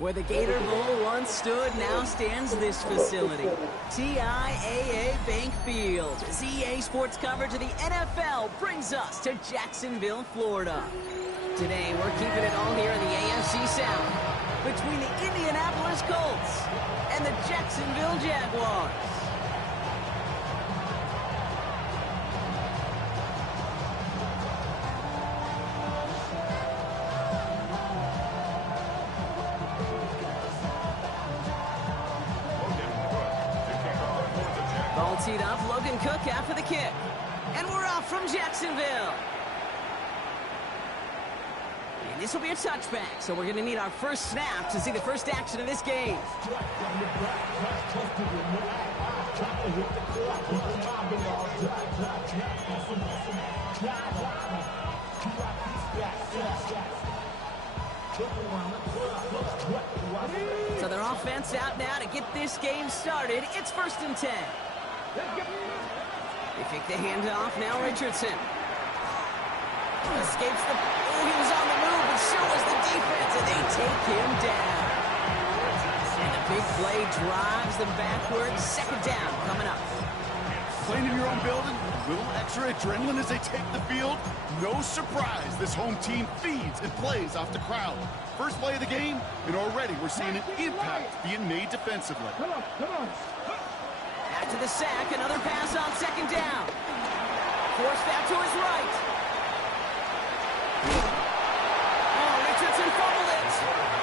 Where the Gator Bowl once stood, now stands this facility. TIAA Bank Field. As EA Sports coverage of the NFL brings us to Jacksonville, Florida. Today, we're keeping it all here in the AFC South, between the Indianapolis Colts and the Jacksonville Jaguars. Ball teed up, Logan Cook after the kick. And we're off from Jacksonville. And this will be a touchback, so we're going to need our first snap to see the first action of this game. So their offense out now to get this game started. It's 1st and 10. They take the handoff, now Richardson. Escapes the... Oh, he was on the move, but so was the defense, and they take him down. And the big play drives them backwards. 2nd down coming up. Playing in your own building, a little extra adrenaline as they take the field. No surprise, this home team feeds and plays off the crowd. First play of the game, and already we're seeing an impact being made defensively. After the sack, another pass on 2nd down. Forced out to his right. Oh, Richardson fumbled it.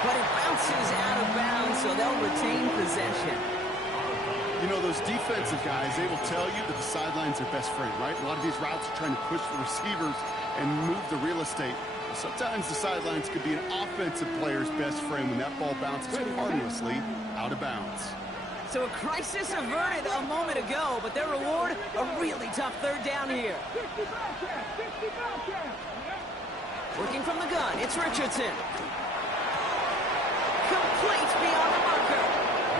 But it bounces out of bounds, so they'll retain possession. You know, those defensive guys, they will tell you that the sidelines are best friend, right? A lot of these routes are trying to push the receivers and move the real estate. Sometimes the sidelines could be an offensive player's best friend when that ball bounces harmlessly out of bounds. So a crisis averted a moment ago, but their reward, a really tough 3rd down here. Working from the gun, it's Richardson. Complete beyond the marker.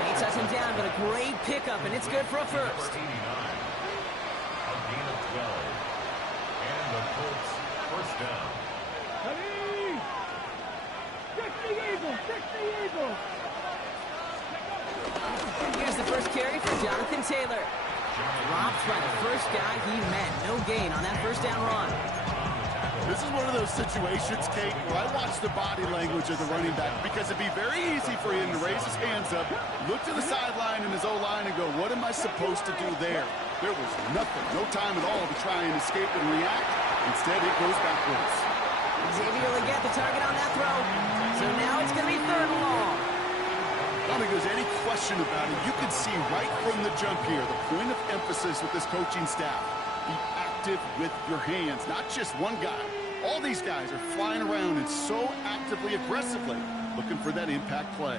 He touched him down, but a great pickup, and it's good for a first. A gain of 12. And the Colts, 1st down. Here's the first carry for Jonathan Taylor. Dropped by the first guy he met. No gain on that 1st down run. This is one of those situations, Kate, where I watch the body language of the running back because it'd be very easy for him to raise his hands up, look to the sideline and his O-line and go, what am I supposed to do there? There was nothing, no time at all to try and escape and react. Instead, it goes backwards. Xavier will get the target on that throw. So now it's going to be 3rd and long. I don't think there's any question about it. You can see right from the jump here, the point of emphasis with this coaching staff. Be active with your hands, not just one guy. All these guys are flying around and so actively, aggressively looking for that impact play.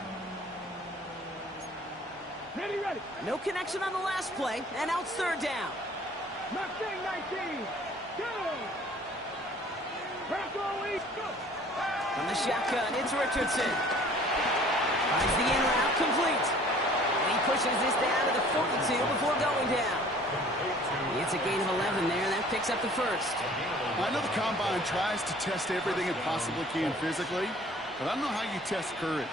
Ready. No connection on the last play, and now it's 3rd down. 19. Go! From the shotgun, it's Richardson. Finds the in route complete. And he pushes this down to the 42 before going down. It's a gain of 11 there, and that picks up the 1st. I know the Combine tries to test everything it possibly can physically, but I don't know how you test courage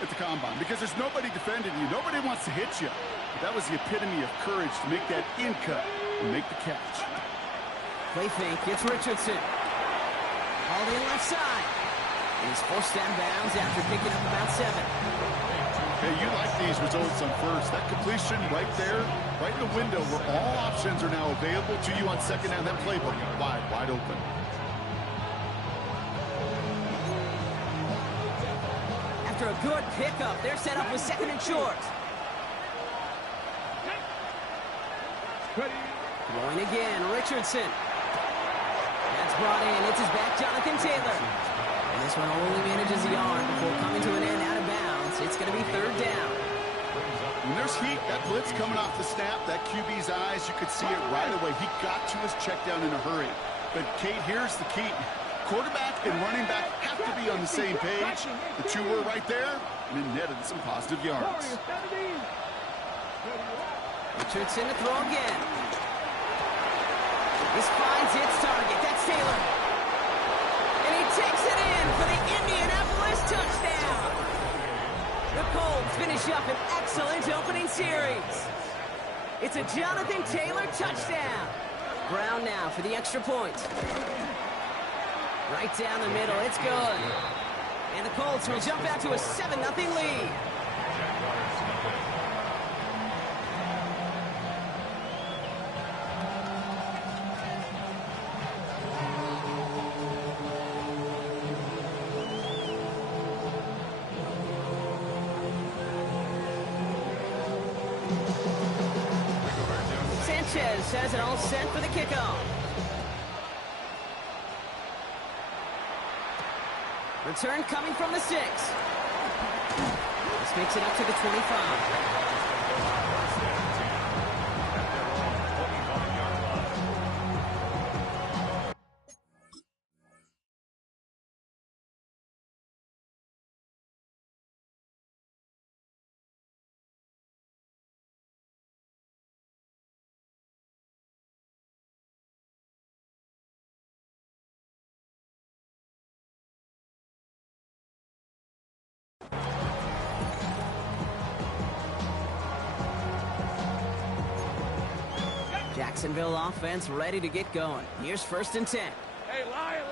at the Combine because there's nobody defending you. Nobody wants to hit you. But that was the epitome of courage to make that in cut and make the catch. Play fake, it's Richardson. All in left side. He's forced out of bounds after picking up about 7. Hey, you like these results on 1st. That completion right there, right in the window where all options are now available to you on 2nd down. That playbook wide open. After a good pickup, they're set up with 2nd and short. Throwing again, Richardson. That's brought in. It's his back, Jonathan Taylor. And this one only manages a yard before coming to an end out of bounds. It's going to be 3rd down. When there's heat, that blitz coming off the snap, that QB's eyes, you could see it right away. He got to his check down in a hurry. But, Kate, here's the key. Quarterback and running back have to be on the same page. The two were right there, and it netted some positive yards. Richardson to throw again. This finds its target. That's Taylor. And he takes it in for the Indianapolis touchdown. The Colts finish up an excellent opening series. It's a Jonathan Taylor touchdown. Brown now for the extra point. Right down the middle, it's good. And the Colts will jump out to a 7-0 lead. Sanchez has it all set for the kickoff. Return coming from the 6. This makes it up to the 25. Jacksonville offense ready to get going. Here's 1st and 10. Hey, Lion!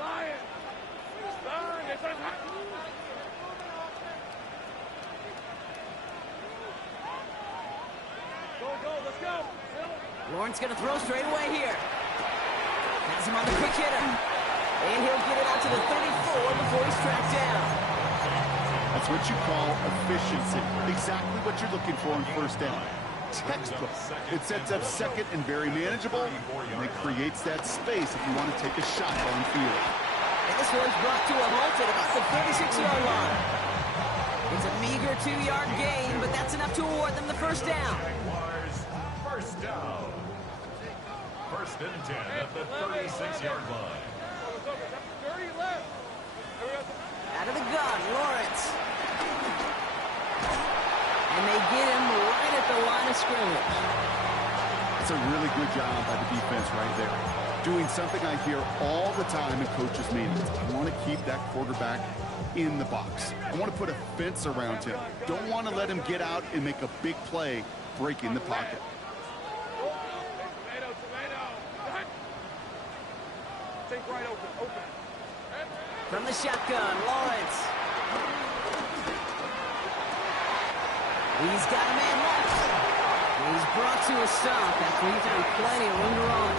Go, let's go! Lawrence going to throw straight away here. Has him on the quick hitter. And he'll get it out to the 34 before he's tracked down. That's what you call efficiency. Exactly what you're looking for in 1st down. Textbook. It sets up 2nd and very manageable, and it creates that space if you want to take a shot on field. And this one's brought to a halt at about the 36-yard line. It's a meager 2-yard gain, but that's enough to award them the 1st down. Jaguars, 1st down. 1st and 10 at the 36-yard line. 30 left. Out of the gun, Lawrence. And they get him right at the line of scrimmage. It's a really good job by the defense right there. Doing something I hear all the time in coaches' meetings. I want to keep that quarterback in the box. I want to put a fence around him. Don't want to let him get out and make a big play breaking the pocket. Take right open. From the shotgun, Lawrence. He's got a man left. He's brought to a stop after he found plenty of room to run.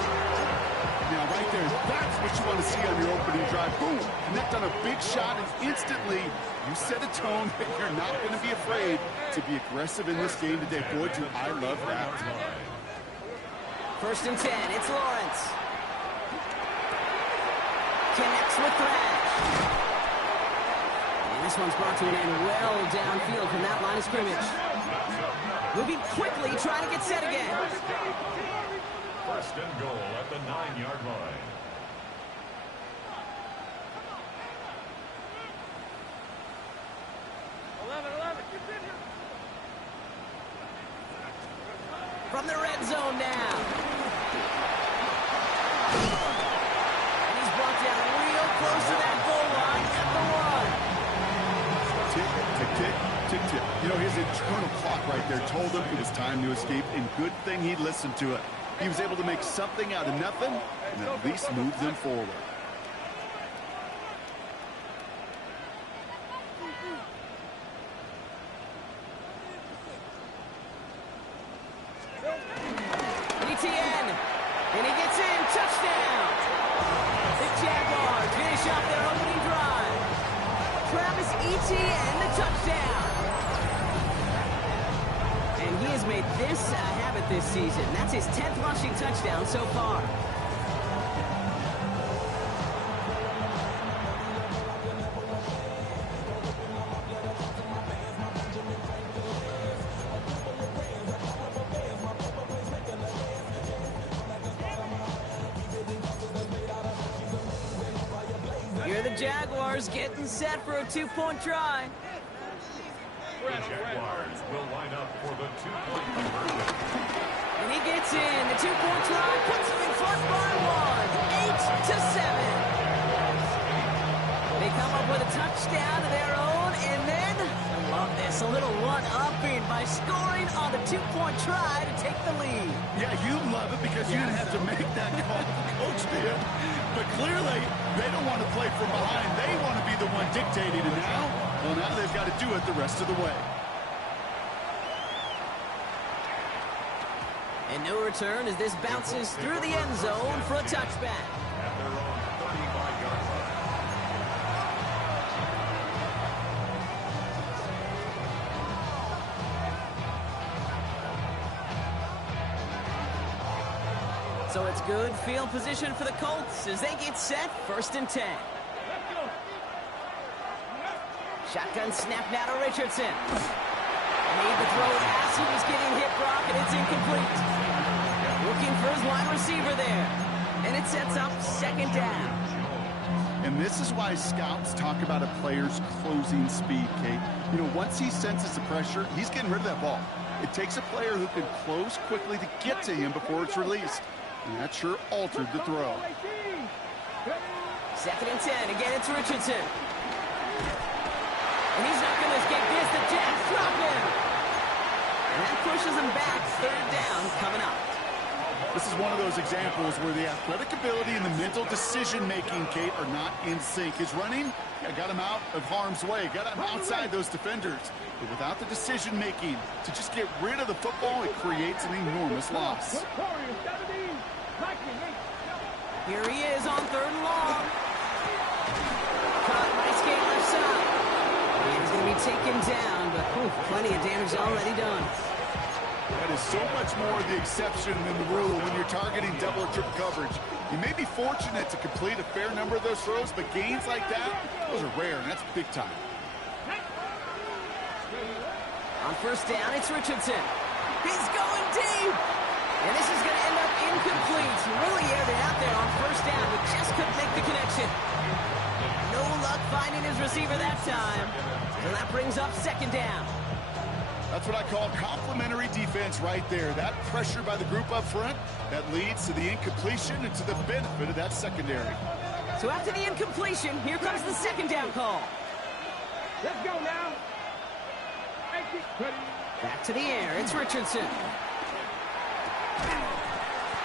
Now, right there, that's what you want to see on your opening drive. Boom! Connect on a big shot, and instantly you set a tone that you're not going to be afraid to be aggressive in this game today. Boy, do I love that. 1st and 10, it's Lawrence. Connects with Thrash. And this one's brought to an end well downfield from that line of scrimmage. Moving quickly, trying to get set again. 1st and goal at the 9-yard line. From the red zone now. And he's brought down real close to that goal line at the 1. Tick, tick, tick, tick, tick. You know, his internal clock right there told him it was time to escape, and good thing he listened to it. He was able to make something out of nothing and at least move them forward. Etienne, and he gets in, touchdown. The Jaguars finish off their opening drive. Travis Etienne, the touchdown. And he has made this a habit this season. That's his 10th rushing touchdown so far. Here are the Jaguars getting set for a 2-point try. The Jaguars will line up for the 2-point conversion. And he gets in. The 2-point try puts him in front by 1, 8-7. They come up with a touchdown of their own and then, I love this, a little one-upping by scoring on the two-point try to take the lead. Yeah, you love it because you didn't have to make that call. Coach did. But clearly, they don't want to play from behind. They want to be the one dictating. And now they've got to do it the rest of the way. And no return as this bounces through the end zone for a touchback. At their own 35-yard line. So it's good field position for the Colts as they get set, 1st and 10. Shotgun snap now to Richardson. Made the throw as he was getting hit, Brock, and it's incomplete. Looking for his wide receiver there. And it sets up 2nd down. And this is why scouts talk about a player's closing speed, Kate. You know, once he senses the pressure, he's getting rid of that ball. It takes a player who can close quickly to get to him before it's released. And that sure altered the throw. 2nd and 10. Again, it's Richardson. And he's not going to escape this. The Jets drop him. And that pushes him back. 3rd down coming up. This is one of those examples where the athletic ability and the mental decision-making, Kate, are not in sync. His running got him out of harm's way, got him outside those defenders. But without the decision-making to just get rid of the football, it creates an enormous loss. Here he is on 3rd and long. Caught by skate left side. And he's going to be taken down, but plenty of damage already done. That is so much more the exception than the rule when you're targeting double or triple coverage. You may be fortunate to complete a fair number of those throws, but gains like that, those are rare, and that's big time. On 1st down, it's Richardson. He's going deep. And this is going to end up incomplete. Really aired it out there on 1st down, but just couldn't make the connection. No luck finding his receiver that time. So that brings up 2nd down. That's what I call complementary defense right there. That pressure by the group up front, that leads to the incompletion and to the benefit of that secondary. So after the incompletion, here comes the 2nd down call. Let's go now. Back to the air, it's Richardson.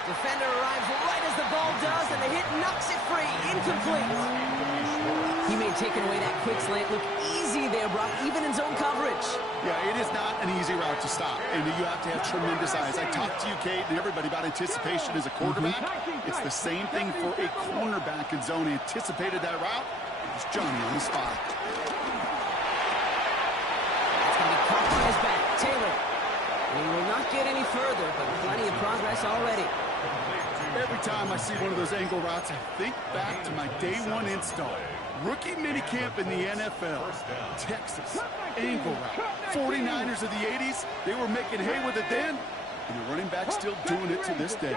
Defender arrives right as the ball does, and the hit knocks it free. Incomplete. He may have taken away that quick slant. Look easy there, Brock, even in zone coverage. Yeah, it is not an easy route to stop, and you have to have tremendous eyes. I talked to you, Kate, and everybody about anticipation as a quarterback. It's the same thing for a cornerback in zone. He anticipated that route. It was Johnny on the spot. That's going to be caught on his back. Taylor. And he will not get any further, but plenty of progress already. Every time I see one of those angle routes, I think back to my day 1 install. Rookie minicamp in the NFL. Texas, angle route. 49ers of the 80s, they were making hay with it then, and the running back still doing it to this day.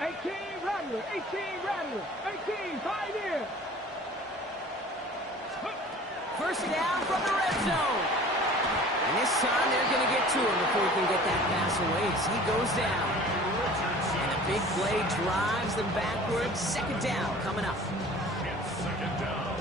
18 Rattler, 18 Rattler, 18, 5 in. 1st down from the red zone. And this time they're going to get to him before he can get that pass away as he goes down. And a big play drives them backwards. 2nd down coming up. It's 2nd down.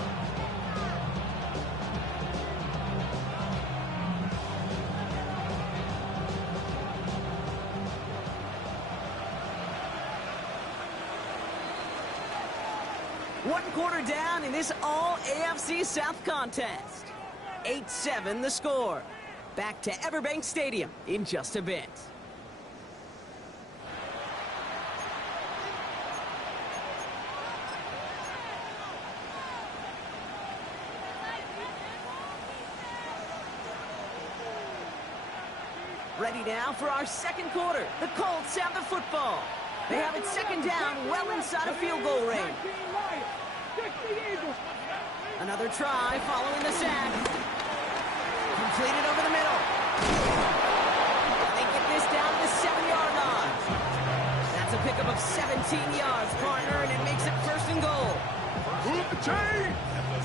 One quarter down in this all-AFC South contest. 8-7 the score. Back to Everbank Stadium in just a bit. Ready now for our 2nd quarter. The Colts have the football. They have it 2nd down, well inside a field goal range. Another try following the sack. Completed over the middle. They get this down to the 7-yard line. That's a pickup of 17 yards, partner, and it makes it 1st and goal. Move the chain!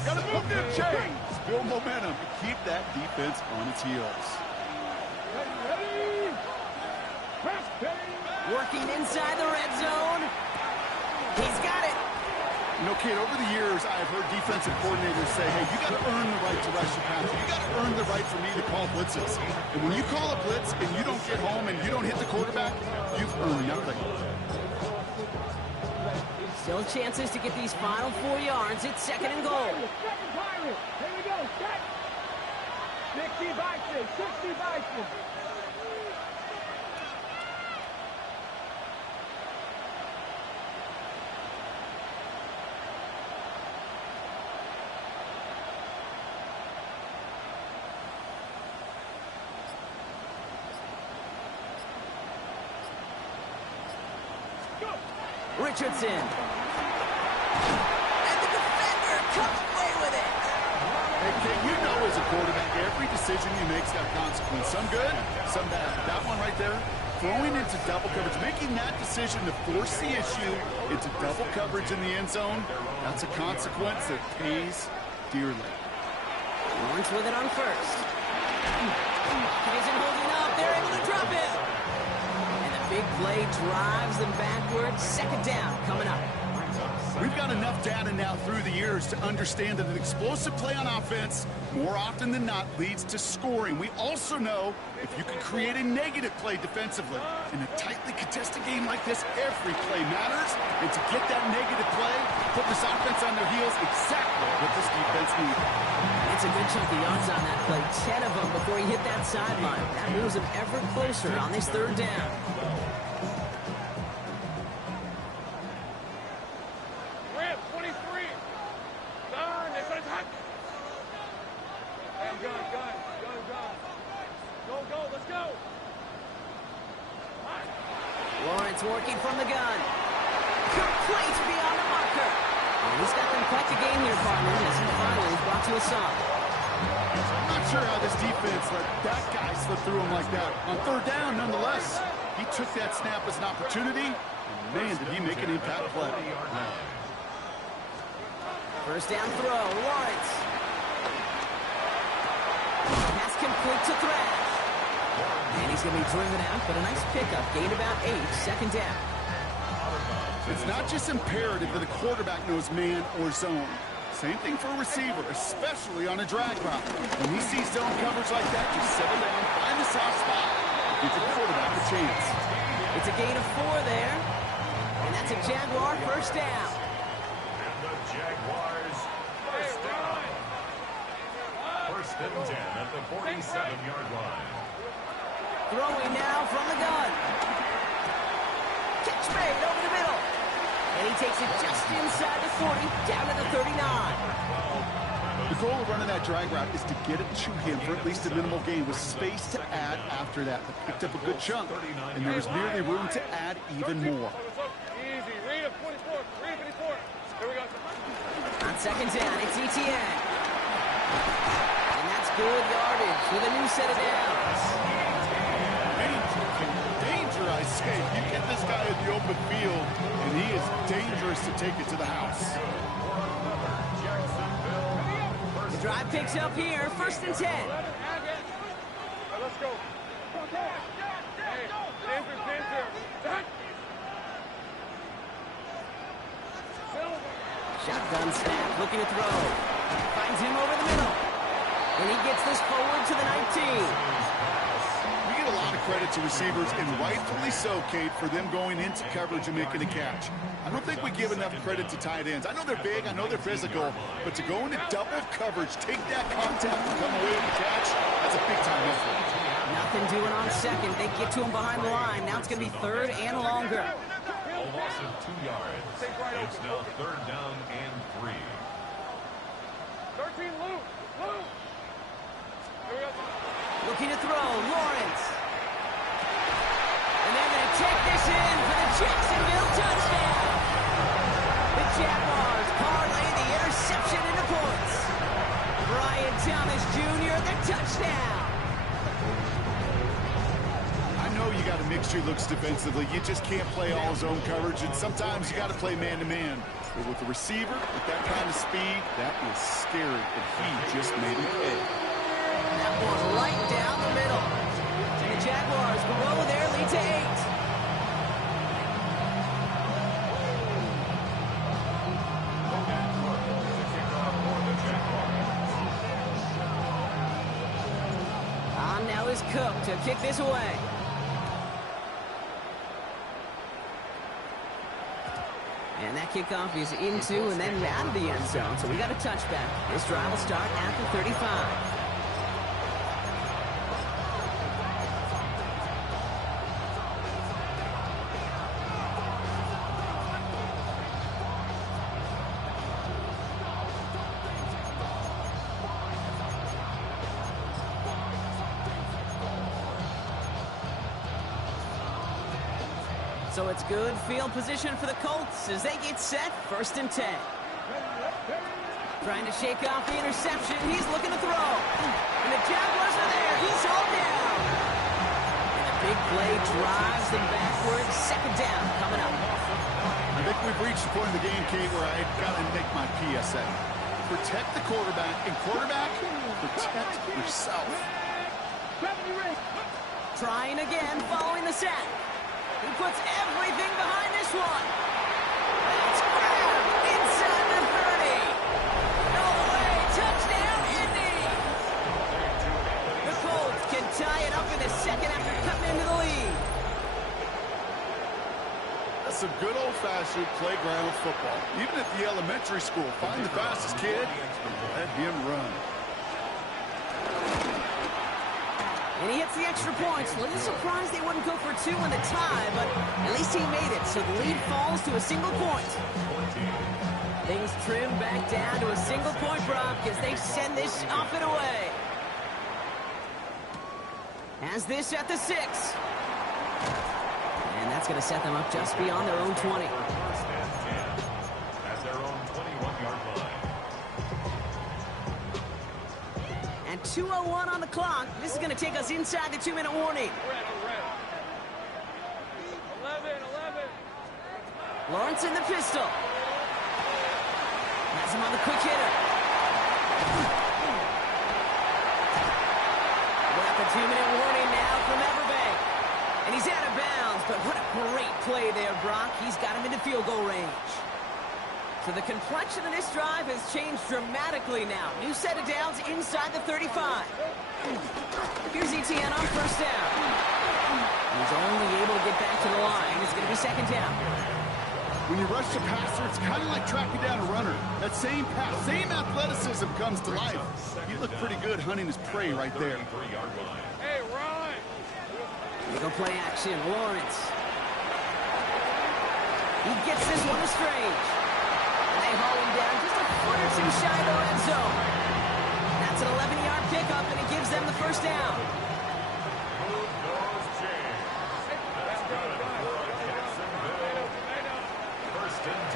Gotta move them chains! Build momentum to keep that defense on its heels. Working inside the red zone. He's got it. You know, Kate, over the years, I've heard defensive coordinators say, hey, you got to earn the right to rush your passer. You got to earn the right for me to call blitzes. And when you call a blitz and you don't get home and you don't hit the quarterback, you've earned nothing. Still chances to get these final 4 yards. It's second and goal. Second Pirate. Here we go. Set. 60 Bison. 60 Bison. Richardson. And the defender comes away with it. Hey, Kate, you know as a quarterback, every decision you make's got a consequence. Some good, some bad. That one right there, throwing into double coverage, making that decision to force the issue into double coverage in the end zone, that's a consequence that pays dearly. Lawrence with it on first. He isn't holding up. They're able to drop it. And the big play drives them backwards. Second down coming up. We've got enough data now through the years to understand that an explosive play on offense, more often than not, leads to scoring. We also know if you can create a negative play defensively. In a tightly contested game like this, every play matters. And to get that negative play, put this offense on their heels, exactly what this defense needs. It's a good chunk of yards on that play. 10 of them before he hit that sideline. That moves him ever closer on this third down. Ramp 23. Gun. They're going to touch. Gun. Go. Let's go. Lawrence working from the gun. Complete beyond the marker. And he's got them quite the game here, partner, as he finally is brought to a stop. I'm not sure how this defense let that guy slip through him like that. On third down, nonetheless, he took that snap as an opportunity. And man, did he make an impact play. First down throw, Lawrence. Pass complete to Thrash. And he's going to be driven out, but a nice pickup. Gain about 8, second down. It's not just imperative that a quarterback knows man or zone. Same thing for a receiver, especially on a drag route. When he sees zone coverage like that, just settle down, find the soft spot, give the quarterback a chance. It's a gain of 4 there. And that's a Jaguar first down. And the Jaguars first down. First and 10 at the 47-yard line. Throwing now from the gun. Catch made over the middle. And he takes it just inside the 40, down to the 39. The goal of running that drag route is to get it to him for at least a minimal gain with space to add after that. They picked up a good chunk, and there was nearly room to add even more. Easy. Read 44. Read 54. Here we go. On second down, it's Etienne. And that's good yardage with a new set of downs. Danger, I say. You get this guy in the open field, and he is dangerous to take it to the house. The drive picks up here, first and 10. Let's go. Hey, danger. Shotgun snap, looking to throw. Finds him over the middle. And he gets this forward to the 19. We get a lot of credit to receivers, and rightfully so, Kate, for them going into coverage and making a catch. I don't think we give enough credit to tight ends. I know they're big, I know they're physical, but to go into double coverage, take that contact and come away with the catch, that's a big-time effort. Nothing doing on second. They get to him behind the line. Now it's going to be third and longer. A loss of 2 yards. It's now third down and 3. 13, Lou. Looking to throw, Lawrence. And they're going to take this in for the Jacksonville touchdown. The Jaguars parlay the interception into points. Brian Thomas Jr., the touchdown. I know you got to mix your looks defensively. You just can't play all zone coverage, and sometimes you got to play man-to-man. But with the receiver, with that kind of speed, that is scary, and he just made him pay. That one right down the middle. And the Jaguars grow their lead to 8. Cook to kick this away. And that kickoff is into and then out of the end zone. So we got a touchback. This drive will start at the 35. So it's good field position for the Colts as they get set, 1st and 10. Trying to shake off the interception. He's looking to throw. And the Jaguars are there. He's all down. And a big play drives them backwards. 2nd down coming up. I think we've reached the point of the game, Kate, where I've got to make my PSA. Protect the quarterback, and quarterback, protect yourself. Trying again, following the sack. He puts everything behind this one. It's grabbed inside the 30. All the way, touchdown, Indy. The Colts can tie it up in the 2nd after cutting into the lead. That's some good old-fashioned playground football. Even at the elementary school, find the fastest kid, let him run. And he hits the extra points. A little surprised they wouldn't go for 2 in the tie, but at least he made it. So the lead falls to a single point. Things trim back down to a single point, Brock, as they send this off and away. Has this at the 6. And that's going to set them up just beyond their own 20. At their own 21-yard line. And 2:01 on the clock. This is going to take us inside the 2-minute warning. 11. Lawrence in the pistol. Has him on the quick hitter. We're at the 2-minute warning now from Everbank. And he's out of bounds, but what a great play there, Brock. He's got him into field goal range. So the complexion of this drive has changed dramatically now. New set of downs inside the 35. Here's Etienne on 1st down. He's only able to get back to the line. It's going to be 2nd down. When you rush the passer, it's kind of like tracking down a runner. That same pass, same athleticism comes to life. He looked pretty good hunting his prey right there. Hey, Ron! They go play action. Lawrence. He gets this one to Strange. And they haul him down just a foot or 2 shy of the red zone. That's an 11-yard pickup, and it gives them the 1st down.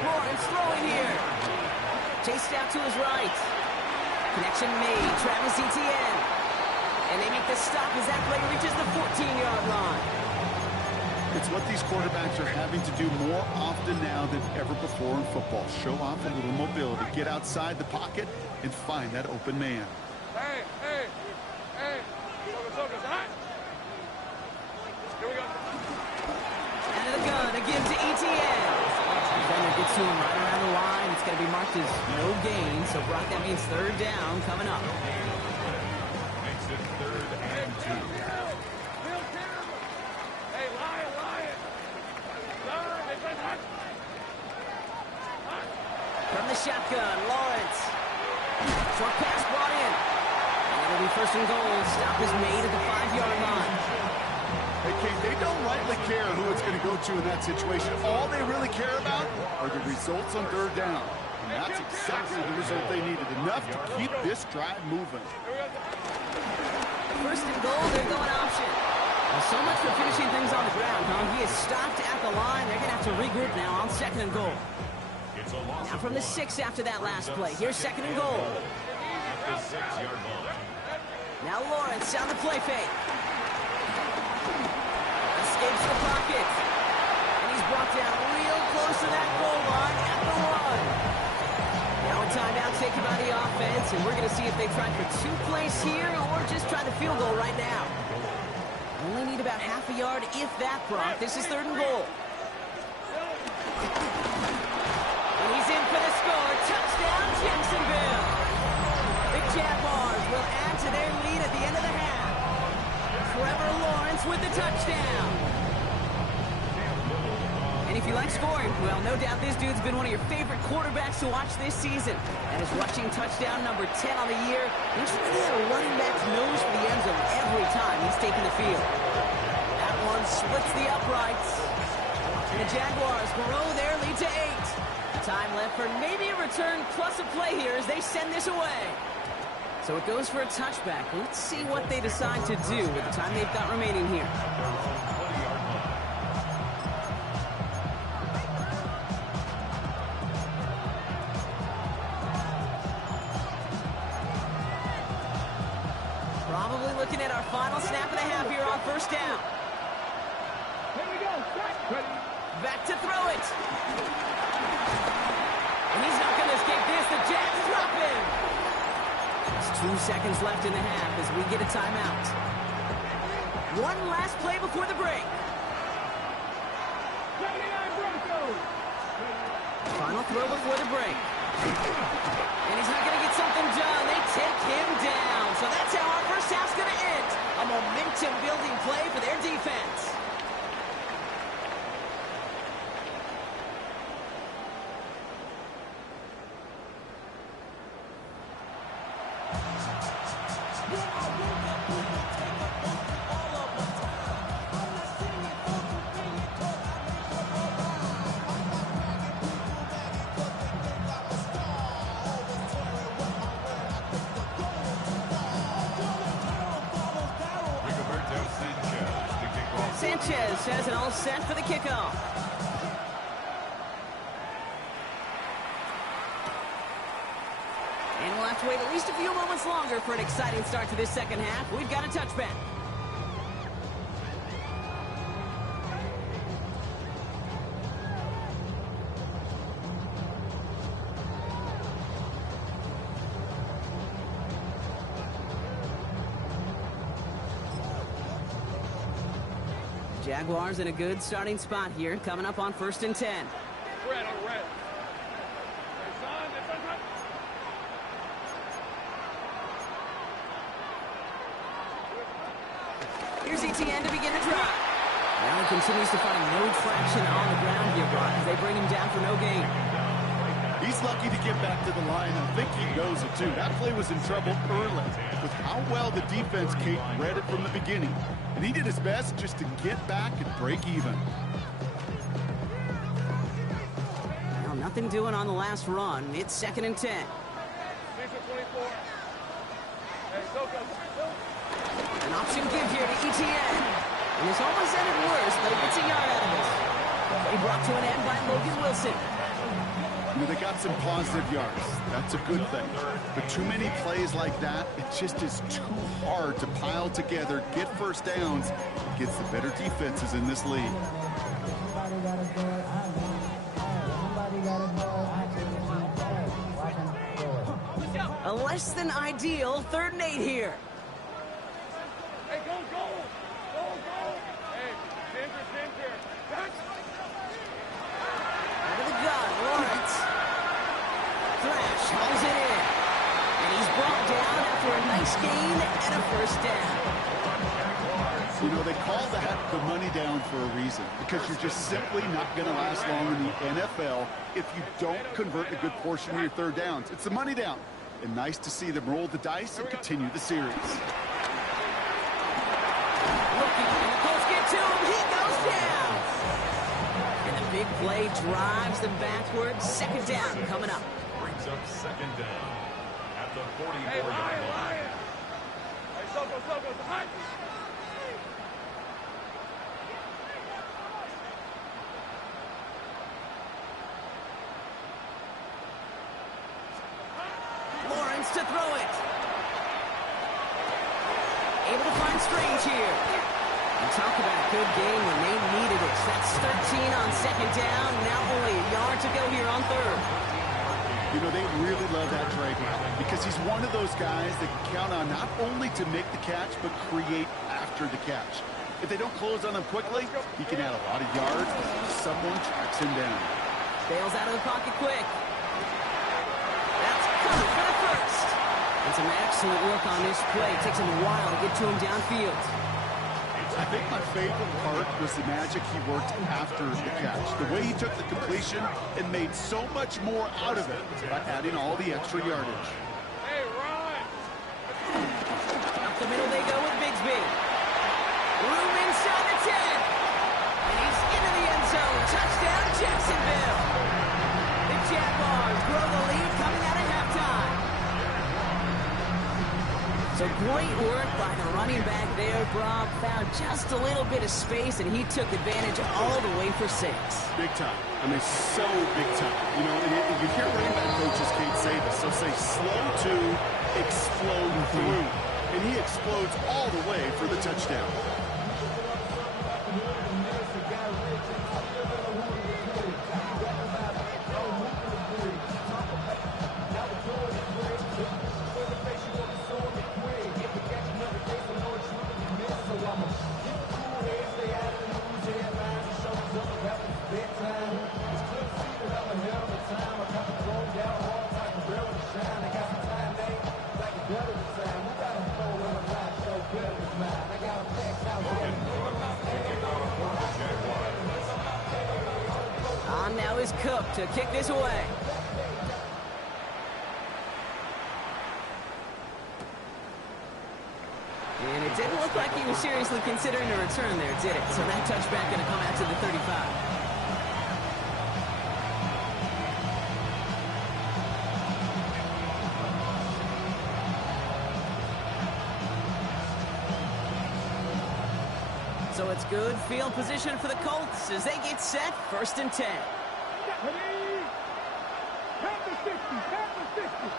Lawrence throwing here. Chased out to his right. Connection made. Travis Etienne. And they make the stop as that play reaches the 14-yard line. It's what these quarterbacks are having to do more often now than ever before in football. Show off a little mobility. Get outside the pocket and find that open man. Hey! Focus, huh? Here we go. Out of the gun, again to Etienne. Defender gets to him right around the line. It's going to be marked as no gain. So, Brock, that means 3rd down coming up. Makes it 3rd and 2. Hey, Lion! From the shotgun, Lawrence. Short pass brought in. And it'll be 1st and goal. Stop is made at the 5-yard line. Hey, Kate, they don't rightly care who it's going to go to in that situation. All they really care about are the results on 3rd down. And that's exactly the result they needed. Enough to keep this drive moving. 1st and goal, they're going option. Well, so much for finishing things on the ground, huh? He is stopped at the line. They're going to have to regroup now on 2nd and goal. Now from the 6 after that last play. Here's 2nd and goal. At the 6-yard line. Now Lawrence on the play fake. Escapes the pocket. And he's brought down real close to that goal line at the 1. Now a timeout taken by the offense, and we're going to see if they try for 2 plays here or just try the field goal right now. Only need about half a yard, if that, Brock. This is 3rd and goal. And he's in for the score. Touchdown, Jacksonville. The Jaguars will add to their lead at the end of the half. a touchdown. And if you like scoring, well, no doubt this dude's been one of your favorite quarterbacks to watch this season. And his rushing touchdown number 10 on the year, he's really had a running back's nose for the end zone every time he's taken the field. That one splits the uprights. And the Jaguars grow their lead to 8. Time left for maybe a return plus a play here as they send this away. So it goes for a touchback. Let's see what they decide to do with the time they've got remaining here. Probably looking at our final snap and a half here on first down. Here we go. Back to throw it. And he's not going to escape this. The Jags drop him. There's 2 seconds left in the half as we get a timeout. One last play before the break. 79 Broncos. Final throw before the break. And he's not going to get something done. They take him down. So that's how our first half's going to end. A momentum-building play for their defense. Sanchez has it all set for the kickoff. And we'll have to wait at least a few moments longer for an exciting start to this second half. We've got a touchback. Jaguars in a good starting spot here, coming up on 1st and 10. Red. Here's ETN to begin the drive. Now he continues to find no traction on the ground here, Brock, as they bring him down for no gain. He's lucky to get back to the line. I think he knows it, too. That play was in trouble early with how well the defense, Kate, read it from the beginning. And he did his best just to get back and break even. Well, nothing doing on the last run. It's 2nd and 10. An option give here to ETN. And this almost ended worse, but he gets a yard out of this. Play brought to an end by Logan Wilson. They got some positive yards. That's a good thing. But too many plays like that, it just is too hard to pile together, get first downs, gets the better defenses in this league. A less than ideal 3rd and 8 here. Hey, go. Hey, Ginger. Out of the gun, Lawrence. Thrash hauls it in. And he's brought down after a nice gain and a first down. You know, they call that the money down for a reason, because you're just simply not going to last long in the NFL if you don't convert a good portion of your 3rd downs. It's the money down. And nice to see them roll the dice and continue the series. Looking, and the Colts get to him. He goes down. And the big play drives them backwards. 2nd down coming up. Brings up 2nd down at the 44-yard line. Hey, Soko, behind you. Lawrence to throw it. Able to find Strange here. And talk about a good game when they needed it. That's 13 on 2nd down. Now only a yard to go here on 3rd. You know, they really love that Drake because he's one of those guys that can count on not only to make the catch, but create after the catch. If they don't close on him quickly, he can add a lot of yards if someone tracks him down. Bails out of the pocket quick. That's coming for the first. And some excellent work on this play. Takes him a while to get to him downfield. I think my favorite part was the magic he worked after the catch. The way he took the completion and made so much more out of it by adding all the extra yardage. Hey, Ron! Up the middle they go with Bigsby. Room inside the 10. And he's into the end zone. Touchdown, Jacksonville. The Jaguars grow the lead coming out of halftime. So great work by the running back there, Brock. Found just a little bit of space, and he took advantage all the way for 6. Big time. I mean, so big time. You know, and you hear running back coaches, Kate, say this. They'll say slow to explode through. And he explodes all the way for the touchdown. On now is Cook to kick this away. And it didn't look like he was seriously considering a return there, did it? So that touchback going to come out to the 35. So it's good field position for the Colts as they get set, 1st and 10. Ready? Tap the 60, tap the 60.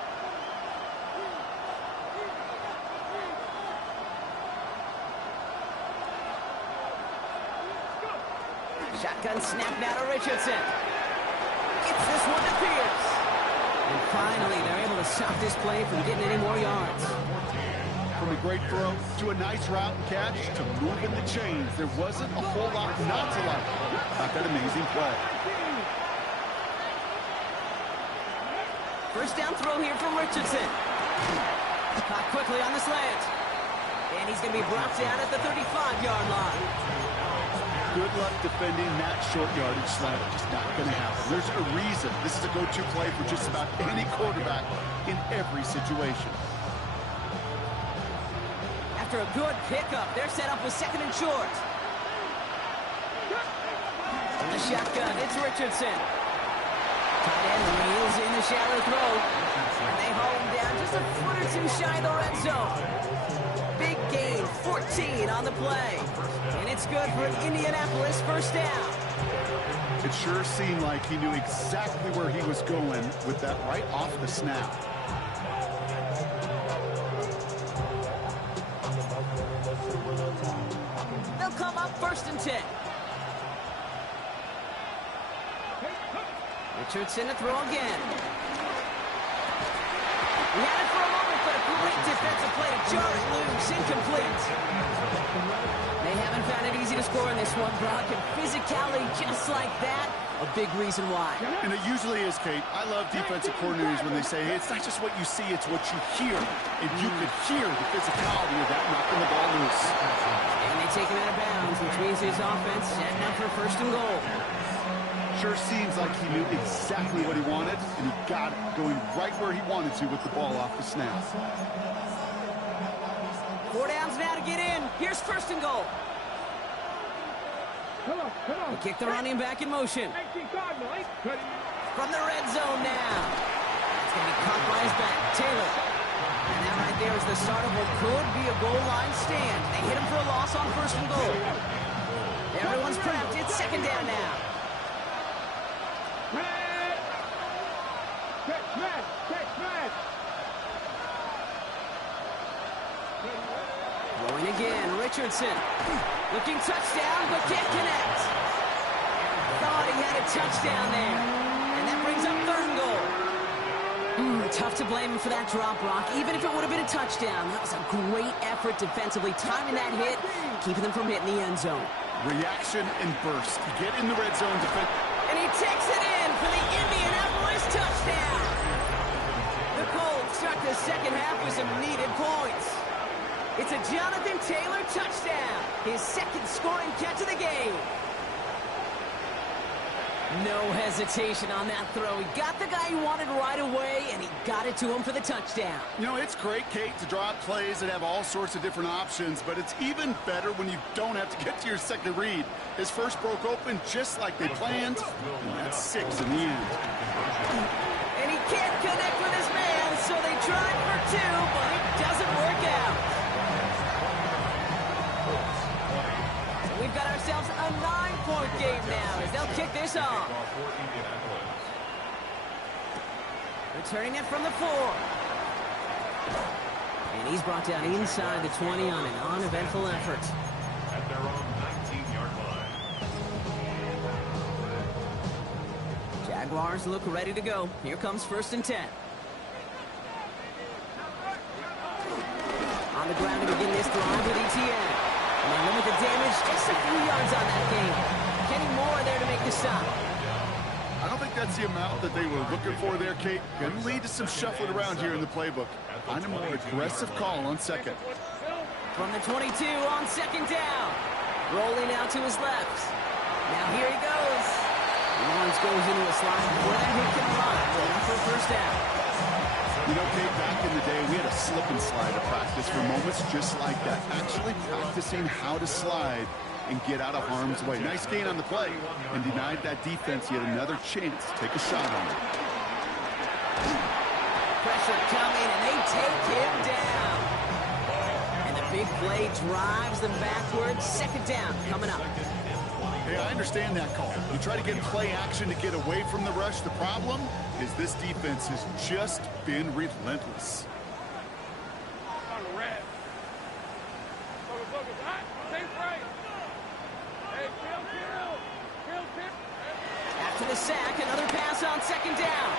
Shotgun snap now to Richardson. Gets this one to Pierce. And finally, they're able to stop this play from getting any more yards. From a great throw to a nice route and catch to moving the chains. There wasn't a whole lot not to like about that amazing play. First down throw here from Richardson. Caught quickly on the slant. And he's going to be brought down at the 35-yard line. Good luck defending that short yardage slant. Just not going to happen. There's a reason this is a go-to play for just about any quarterback in every situation. After a good pickup, they're set up with 2nd and short. In the shotgun, it's Richardson. Tight end wheels in the shallow throw. And they haul him down just a foot or two shy of the red zone. Big gain, 14 on the play. And it's good for an Indianapolis 1st down. It sure seemed like he knew exactly where he was going with that right off the snap. They'll come up 1st and 10. Richardson to throw again. He had it for a moment, but a great defensive play to jar it loose, incomplete. They haven't found it easy to score in this one, Brock, and physicality just like that, a big reason why. And it usually is, Kate. I love defensive coordinators when they say, hey, it's not just what you see, it's what you hear. And you could hear the physicality of that knocking the ball loose. And they take him out of bounds, which means his offense setting up for 1st and goal. Sure seems like he knew exactly what he wanted, and he got it, going right where he wanted to with the ball off the snap. 4 downs now to get in. Here's 1st and goal. Come on, come on. They kick the running back in motion. 19 Cardinal, ready? From the red zone now. It's going to be caught by his back, Taylor. And that right there is the start of what could be a goal line stand. They hit him for a loss on 1st and goal. Everyone's prepped. It's 2nd down now. Red. Catch red, catch red. Going again, Richardson. Looking touchdown, but can't connect. Thought he had a touchdown there. And that brings up 3rd and goal. Tough to blame him for that drop, Brock. Even if it would have been a touchdown, that was a great effort defensively, timing that hit, keeping them from hitting the end zone. Reaction and burst. Get in the red zone defense. And he takes it in for the Indianapolis touchdown. The Colts start the 2nd half with some needed points. It's a Jonathan Taylor touchdown. His second scoring catch of the game. No hesitation on that throw. He got the guy he wanted right away, and he got it to him for the touchdown. You know, it's great, Kate, to draw up plays that have all sorts of different options, but it's even better when you don't have to get to your second read. His first broke open just like they planned, and that's 6 in the end. And he can't connect with his man, so they tried for 2, but it doesn't work out. So we've got ourselves a 9-point game now as they'll kick this off. Returning it from the 4. And he's brought down inside the 20 on an uneventful effort. At their own 19-yard line. Jaguars look ready to go. Here comes 1st and 10. On the ground to begin this drive with ETN. And they limit the damage just a few yards on that game. Kenny Moore there to make the stop. I don't think that's the amount that they were looking for there, Kate. Going to lead to some shuffling around here in the playbook. Find a more aggressive call on second. From the 22 on 2nd down. Rolling out to his left. Now here he goes. Lawrence goes into a slide before that hit can arrive. Going for a 1st down. You know, Kate, back in the day, we had a slip and slide of practice for moments just like that. Actually practicing how to slide and get out of harm's way. Nice gain on the play, and denied that defense yet another chance to take a shot on it. Pressure coming, and they take him down. And the big play drives them backwards. 2nd down coming up. Hey, I understand that call. You try to get play action to get away from the rush. The problem is this defense has just been relentless. After the sack, another pass on 2nd down.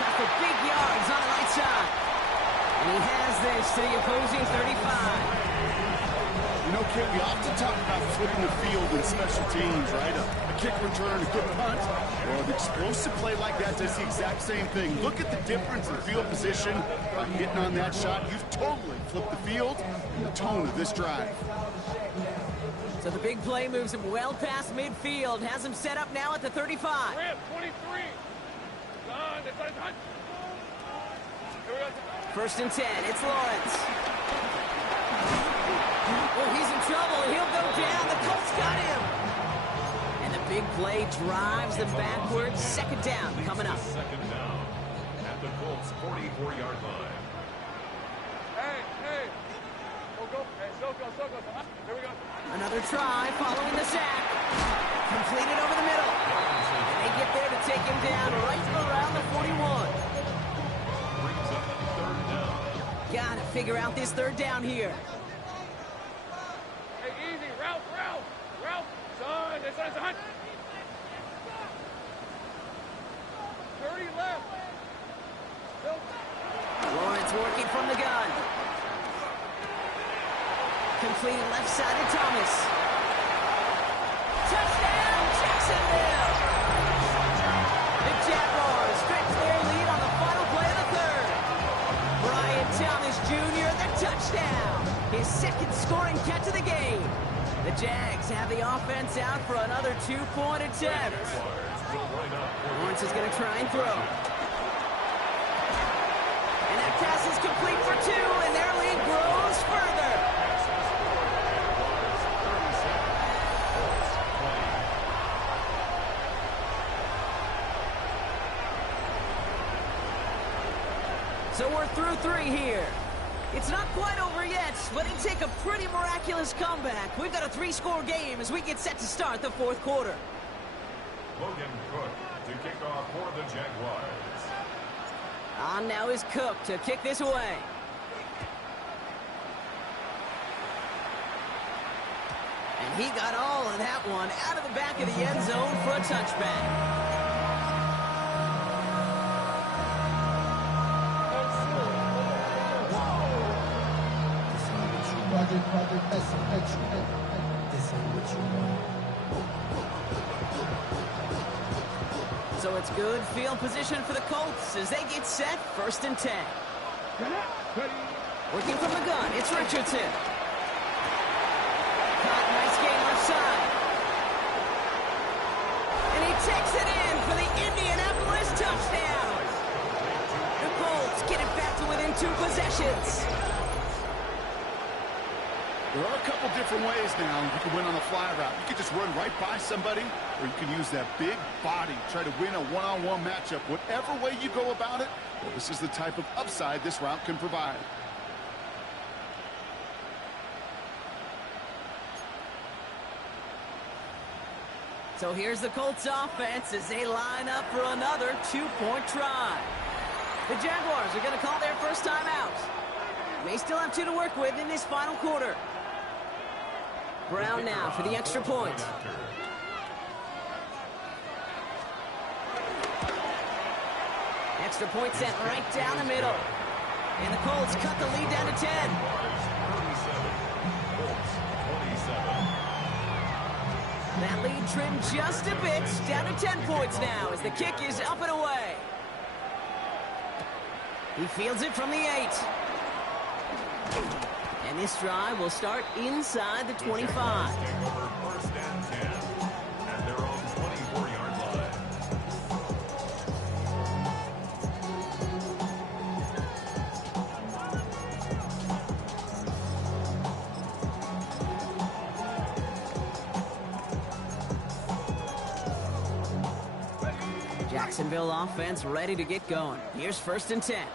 Got for big yards on the right side. And he has this to the opposing 35. You know, Kate, we often talk about flipping the field in special teams, right? A kick return, a good punt. Well, an explosive play like that does the exact same thing. Look at the difference in field position by hitting on that shot. You've totally flipped the field and the tone of this drive. So the big play moves him well past midfield. Has him set up now at the 35. 23. 1st and 10. It's Lawrence. Oh, he's in trouble. He'll go down. The Colts got him. And the big play drives them backwards. 2nd down coming up. 2nd down at the Colts 44-yard line. Hey. Go. Hey, here we go. Another try following the sack. Completed over the middle. And they get there to take him down right around the 41. Brings up 3rd down. Gotta figure out this 3rd down here. Hey, easy. Ralph. Son, it's a hunt. 30 left. Lawrence working from the gun. Completed left side to Thomas. Touchdown, Jacksonville! The Jaguars stretch their lead on the final play of the 3rd. Brian Thomas Jr., the touchdown. His 2nd scoring catch of the game. The Jags have the offense out for another 2-point attempt. Lawrence is going to try and throw. And that pass is complete for 2, and their lead grows further. So we're through 3 here. It's not quite over yet, but it take a pretty miraculous comeback. We've got a 3-score game as we get set to start the 4th quarter. Logan Cook to kick off for the Jaguars. On now is Cook to kick this away. And he got all of that one out of the back of the end zone for a touchback. So it's good field position for the Colts as they get set 1st and 10. Ready, Working from the gun, it's Richardson. Caught, nice gain left side. And he takes it in for the Indianapolis touchdown. The Colts get it back to within 2 possessions. There are a couple different ways now you can win on a fly route. You can just run right by somebody, or you can use that big body, try to win a one-on-one matchup. Whatever way you go about it, well, this is the type of upside this route can provide. So here's the Colts offense as they line up for another 2-point try. The Jaguars are going to call their first time out. May still have 2 to work with in this final quarter. Brown now for the extra point. Extra point sent right down the middle. And the Colts cut the lead down to 10. That lead trimmed just a bit, down to 10 points now as the kick is up and away. He fields it from the 8. And this drive will start inside the 25. First and 10 at their own 24-yard line. Jacksonville offense ready to get going. Here's 1st and 10.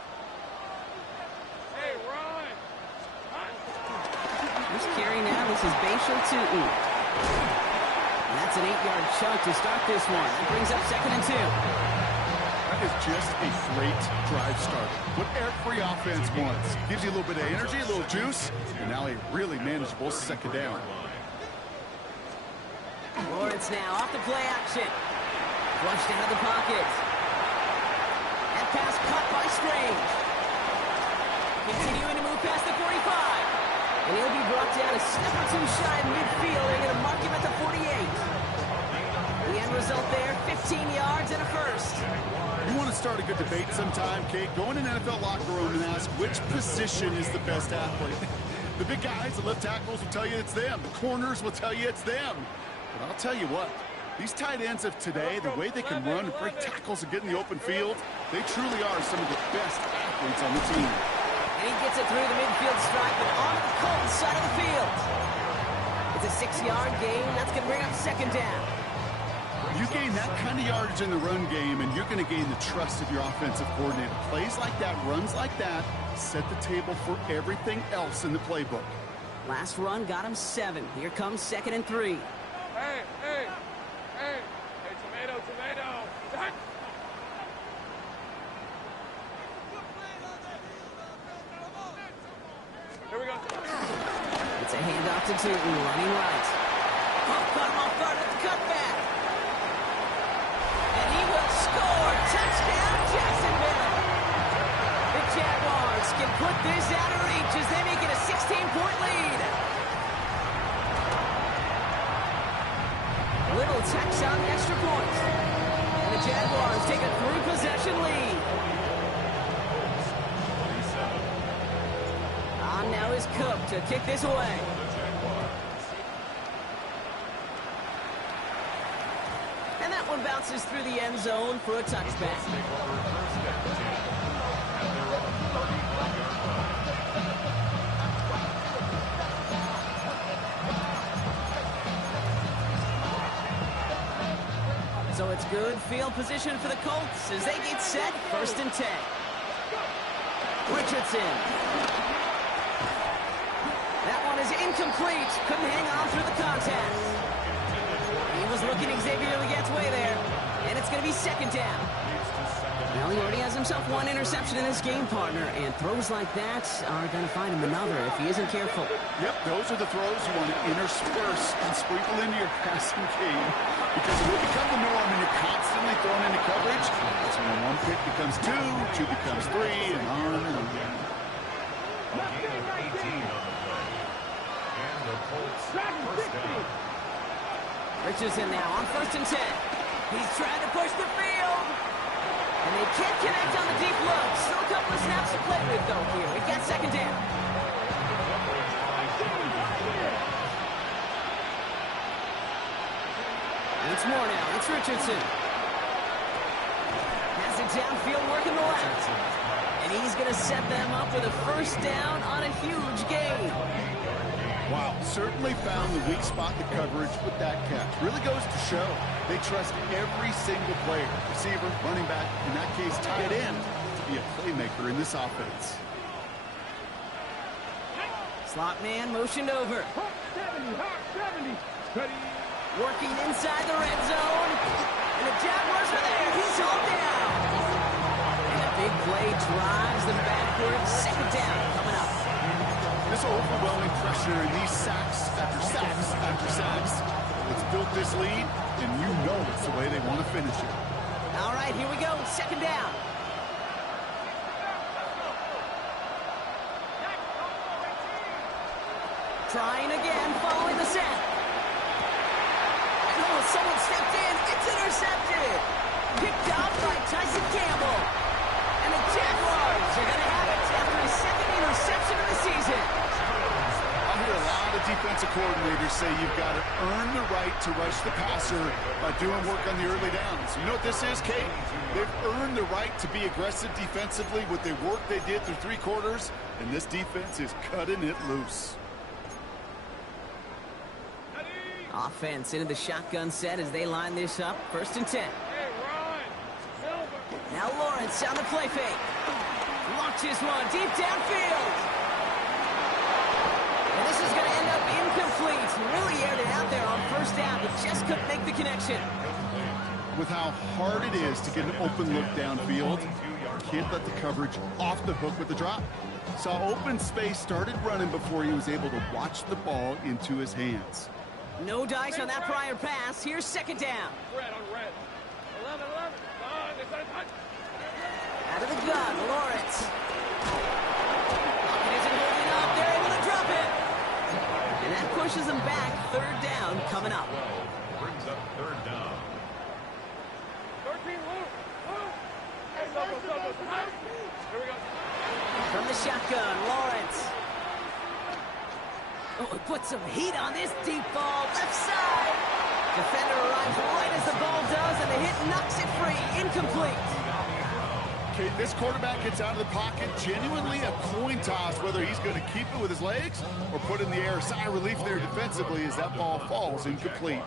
Carry now, this is Bashal Tutin. And that's an 8-yard chunk to start this one. It brings up 2nd and 2. That is just a great drive starter. What every offense wants. Gives you a little bit of energy, a little juice, and now a really manageable 2nd down. Lawrence now off the play action. Flushed out of the pocket. And pass caught by Strange. Continuing to move past the 45. And he'll be brought down a step or 2 shy of midfield. They're going to mark him at the 48. The end result there, 15 yards and a first. You want to start a good debate sometime, Kate? Go in an NFL locker room and ask which position is the best athlete. The big guys, the left tackles will tell you it's them. The corners will tell you it's them. But I'll tell you what, these tight ends of today, the way they can run and break tackles and get in the open field, they truly are some of the best athletes on the team. And he gets it through the midfield stripe and on the Colts side of the field. It's a 6-yard gain. That's going to bring up 2nd down. You gain that kind of yardage in the run game, and you're going to gain the trust of your offensive coordinator. Plays like that, runs like that, set the table for everything else in the playbook. Last run got him 7. Here comes 2nd and 3. Hey, tomato. Done. Here we go. It's a handoff to Tutin, running right. Caught him off guard at the cutback. And he will score. Touchdown, Jacksonville. The Jaguars can put this out of reach as they make it a 16-point lead. Little tacks on the extra point. And the Jaguars take a 3-possession lead. On now is Cook to kick this away. And that one bounces through the end zone for a touchback. So it's good field position for the Colts as they get set. 1st and 10. Richardson. That one is incomplete. Couldn't hang on through the contact. He was looking Xavier Legette's way there. And it's going to be 2nd down. Well, he already has himself 1 interception in this game, partner. And throws like that are going to find him another if he isn't careful. Yep, those are the throws you want to intersperse and sprinkle into your passing game. Because it will become the norm and you're constantly thrown into coverage. That's when 1 pick becomes 2, 2 becomes 3, and on and on. Richardson now on 1st and 10. He's trying to push the field. And they can't connect on the deep look. Still a couple of snaps to play with, though, here. We got second down. It's more now. It's Richardson. Has it downfield, working the left. And he's going to set them up with a first down on a huge gain. Wow, certainly found the weak spot in the coverage with that catch. Really goes to show they trust every single player, receiver, running back, in that case, tight end, to be a playmaker in this offense. Slot man motioned over. 70. Ready. Working inside the red zone. And the Jaguars are there. He's all down. And a big play drives them backwards. Second down coming up. This overwhelming pressure and these sacks after sacks after sacks. It's built this lead, and you know it's the way they want to finish it. All right, here we go. Second down. Trying again, following the set. And oh, someone stepped in. It's intercepted. Picked off by Tyson Campbell. And the Jaguars are going to have it after his second interception of the season. I hear a lot of defensive coordinators say you've got to earn the right to rush the passer by doing work on the early downs. You know what this is, Kate? They've earned the right to be aggressive defensively with the work they did through 3 quarters, and this defense is cutting it loose. Offense into the shotgun set as they line this up. First and 10. Now Lawrence on the play fake. Launches one deep downfield. And this is going to end up incomplete. Really aired it out there on first down, but just couldn't make the connection. With how hard it is to get an open look downfield, you can't let the coverage off the hook with the drop. Saw open space, started running before he was able to watch the ball into his hands. No dice on that prior pass. Here's second down. Red on red. 11. Out of the gun, Lawrence. Pocket isn't holding up. They're able to drop it. And that pushes them back. Third down coming up. Brings up third down. 13, Luke. Hey, here we go. From the shotgun, Lawrence. Oh, he put some heat on this deep ball. Left side. Defender arrives right as the ball does, and the hit knocks it free. Incomplete. Okay, this quarterback gets out of the pocket, genuinely a coin toss, whether he's going to keep it with his legs or put it in the air. Sigh of relief there defensively as that ball falls incomplete.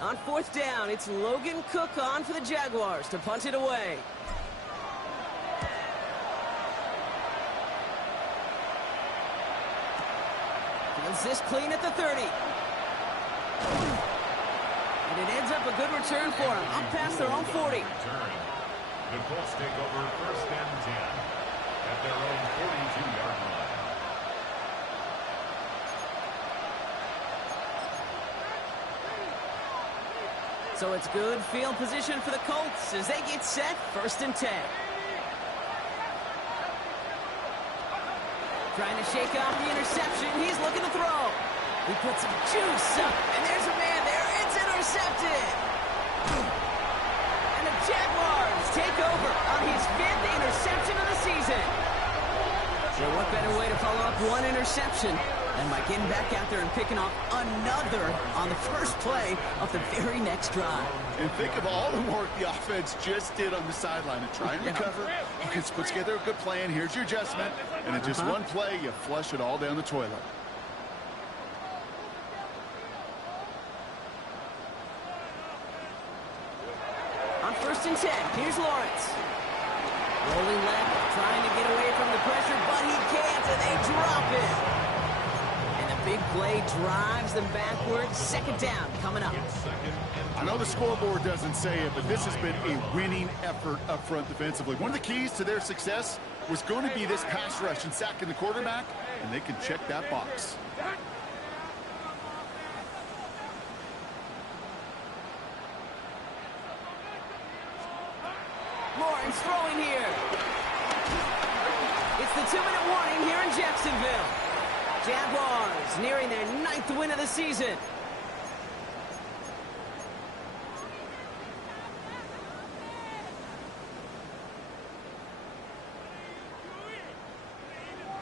On fourth down, it's Logan Cook on for the Jaguars to punt it away. Feels this clean at the 30. And it ends up a good return for him. Up past their own 40. The Colts take over first and 10 at their own 42-yard line. So it's good field position for the Colts as they get set. First and 10. Trying to shake off the interception. He's looking to throw. He puts some juice up, and there's a man there. It's intercepted. And the Jaguars take over on his 5th interception of the season. So what better way to follow up one interception than by getting back out there and picking off another on the first play of the very next drive. And think of all the work the offense just did on the sideline to try and recover. You can put together a good plan. Here's your adjustment. And in just one play, you flush it all down the toilet. On first and 10, here's Lawrence. Rolling left, trying to get away from the pressure, but he can't, and they drop it. And the big play drives them backwards. Second down coming up. I know the scoreboard doesn't say it, but this has been a winning effort up front defensively. One of the keys to their success was going to be this pass rush and sacking the quarterback, and they can check that box. Lawrence throwing here. It's the 2-minute warning here in Jacksonville. Jaguars nearing their 9th win of the season.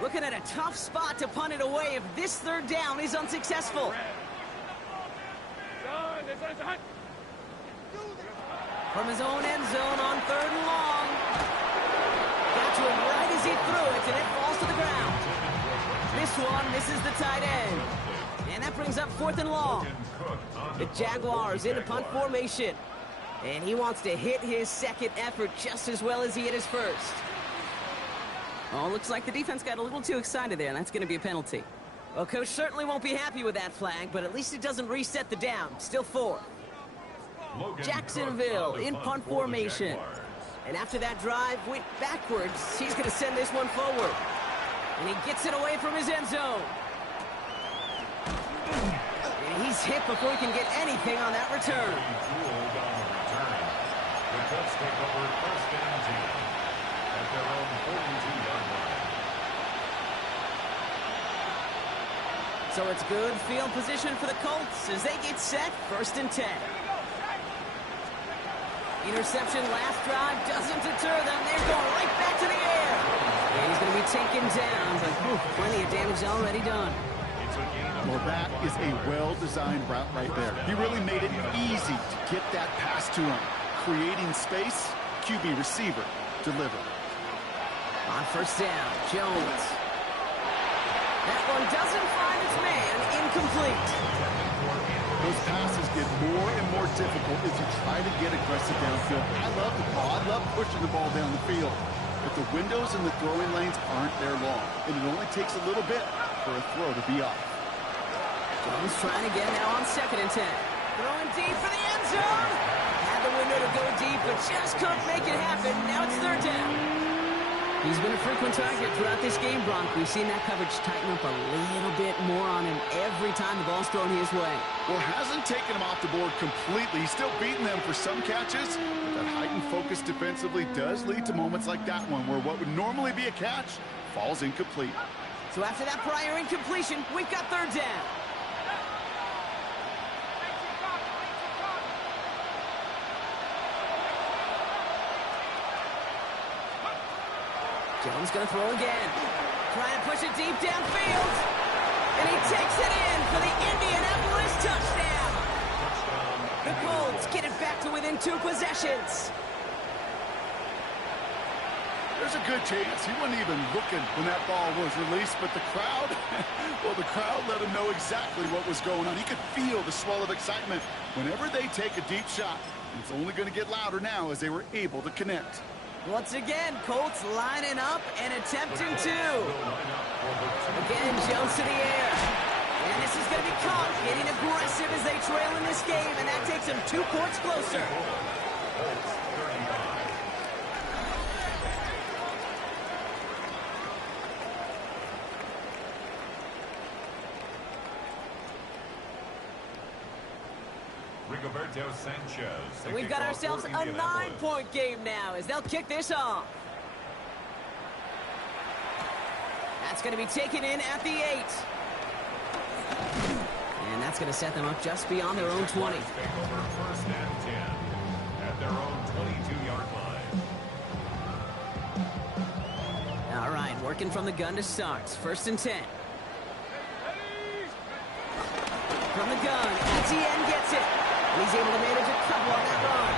Looking at a tough spot to punt it away if this third down is unsuccessful. From his own end zone on 3rd and long. Got to him right as he threw it, and it falls to the ground. This one misses the tight end. And that brings up 4th and long. The Jaguars into punt formation. And he wants to hit his second effort just as well as he hit his first. Oh, looks like the defense got a little too excited there, and that's going to be a penalty. Well, Coach certainly won't be happy with that flag, but at least it doesn't reset the down. Still 4. Jacksonville in punt formation. And after that drive went backwards, he's going to send this one forward. And he gets it away from his end zone. And he's hit before he can get anything on that return. The Colts take over 1st and 10 at their own 42-yard line. So it's good field position for the Colts as they get set 1st and 10. Interception last drive doesn't deter them. They're going right back to the air. And he's going to be taken down, but plenty of damage already done. Well, that is a well-designed route right there. He really made it easy to get that pass to him. Creating space, QB receiver, deliver. On 1st down, Jones. That one doesn't find its man, incomplete. Those passes get more and more difficult as you try to get aggressive downfield. I love the ball. I love pushing the ball down the field. But the windows in the throwing lanes aren't there long. And it only takes a little bit for a throw to be off. Jones trying again now on 2nd and 10. Throwing deep for the end zone. Had the window to go deep, but just couldn't make it happen. Now it's 3rd down. He's been a frequent target throughout this game, Bronk. We've seen that coverage tighten up a little bit more on him every time the ball's thrown his way. Well, hasn't taken him off the board completely. He's still beating them for some catches. But that heightened focus defensively does lead to moments like that one where what would normally be a catch falls incomplete. So after that prior incompletion, we've got 3rd down. Jones going to throw again. Trying to push it deep downfield. And he takes it in for the Indianapolis touchdown. The Colts get it back to within 2 possessions. There's a good chance he wasn't even looking when that ball was released, but the crowd, well, the crowd let him know exactly what was going on. He could feel the swell of excitement whenever they take a deep shot. It's only going to get louder now as they were able to connect. Once again, Colts lining up and attempting to. Again, Jones to the air. And this is going to be caught, getting aggressive as they trail in this game, and that takes them 2 points closer. Rigoberto Sanchez. So we've got ourselves a 9-point game now as they'll kick this off. That's going to be taken in at the 8. And that's going to set them up just beyond their own 20. Take over 1st and 10 at their own 22-yard line. All right, working from the gun to start. 1st and 10. From the gun, Etienne gets it. He's able to manage a couple on that run.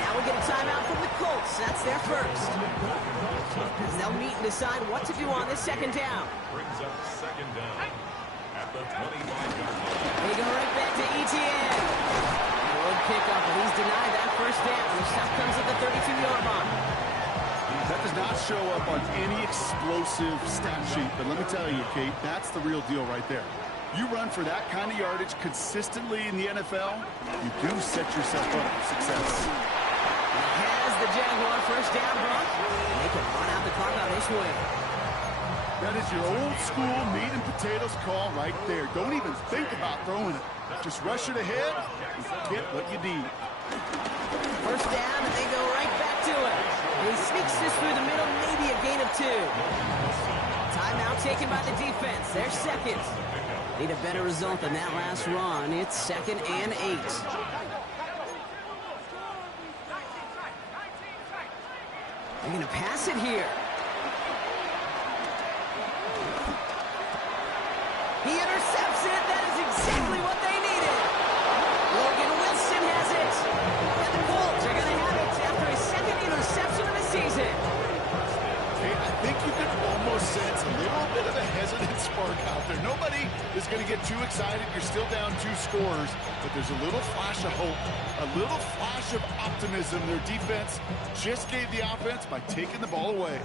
Now we get a timeout from the Colts. That's their first. As they'll meet and decide what to do on this 2nd down. Brings up 2nd down at the 25-yard line. They go right back to Etienne. Good pickup, but he's denied that 1st down. The stop comes at the 32-yard line. That does not show up on any explosive stat sheet, but let me tell you, Kate, that's the real deal right there. You run for that kind of yardage consistently in the NFL, you do set yourself up for success. He has the Jaguar 1st down, Brock. They can run out the clock out this way. That is your old school meat and potatoes call right there. Don't even think about throwing it. Just rush it ahead and get what you need. 1st down, and they go right back to it. He sneaks this through the middle, maybe a gain of 2. Timeout taken by the defense. Their 2nd. Need a better result than that last run. It's 2nd and 8. They're going to pass it here. He intercepts it. That is exactly what they needed. Logan Wilson has it. And the Colts are going to have it after his second interception of the season. Hey, I think you can almost sense a little bit of a hesitant spark out there. Nobody is going to get too excited. You're still down 2 scores, but there's a little flash of hope, a little flash of optimism. Their defense just gave the offense by taking the ball away.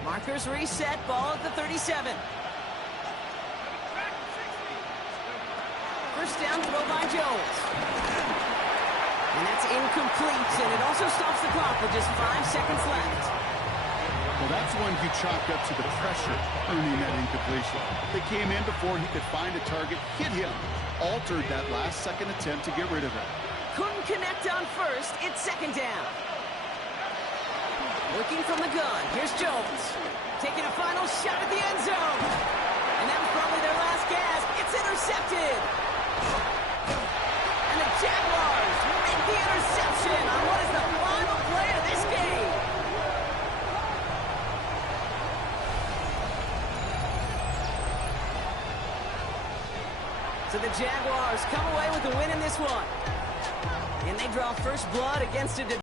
Markers reset, ball at the 37. First down throw by Jones. And that's incomplete, and it also stops the clock with just 5 seconds left. Well, that's one you chalked up to the pressure earning that incompletion. They came in before he could find a target, hit him, altered that last-second attempt to get rid of it. Couldn't connect on first. It's second down. Looking from the gun. Here's Jones. Taking a final shot at the end zone. And that was probably their last gasp. It's intercepted. And the Jaguars make the interception on what is the final play of this game. So the Jaguars come away with the win in this one. And they draw first blood against a